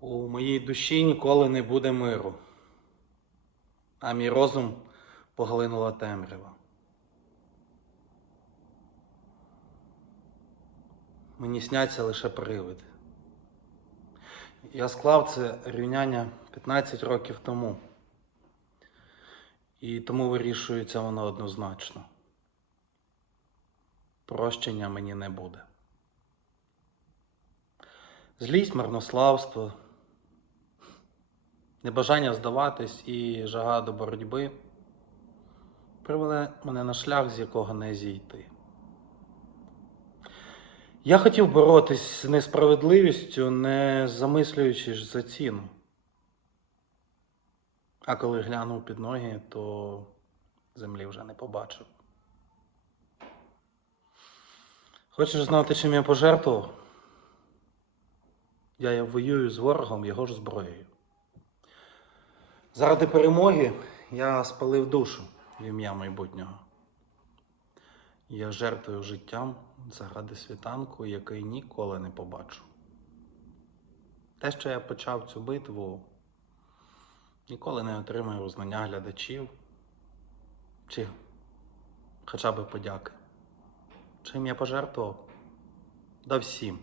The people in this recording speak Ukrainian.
У моїй душі ніколи не буде миру, а мій розум поглинула темрява. Мені сняться лише привиди. Я склав це рівняння 15 років тому. І тому вирішується воно однозначно. Прощення мені не буде. Злість, марнославство, небажання здаватись і жага до боротьби привели мене на шлях, з якого не зійти. Я хотів боротись з несправедливістю, не замислюючись за ціну. А коли глянув під ноги, то землі вже не побачив. Хочеш знати, чим я пожертвував? Я воюю з ворогом його ж зброєю. Заради перемоги я спалив душу в ім'я майбутнього. Я жертвую життям заради світанку, який ніколи не побачу. Те, що я почав цю битву, ніколи не отримаю узнання глядачів чи хоча б подяки. Чим я пожертвував? Да всім.